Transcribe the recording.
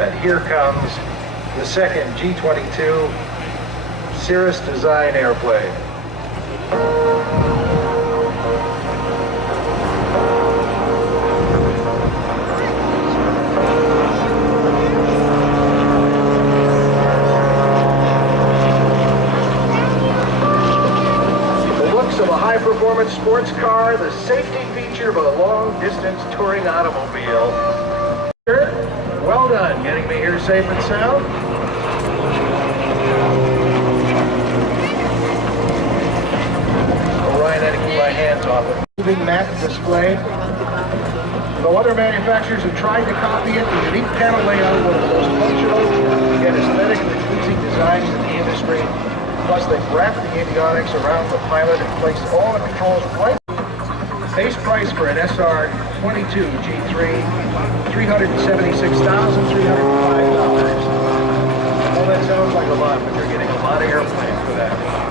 that here comes the second G-22 Cirrus design airplane. Of a high-performance sports car, the safety feature of a long-distance touring automobile. Well done, getting me here safe and sound. Ryan had to keep my hands off it. Moving matte display. Though other manufacturers have tried to copy it, the unique panel layout, one of the most functional yet aesthetically pleasing designs in the industry. Plus, they've wrapped the avionics around the pilot and placed all the controls right. Base price for an SR-22 G3, $376,305. Well, that sounds like a lot, but you're getting a lot of airplanes for that.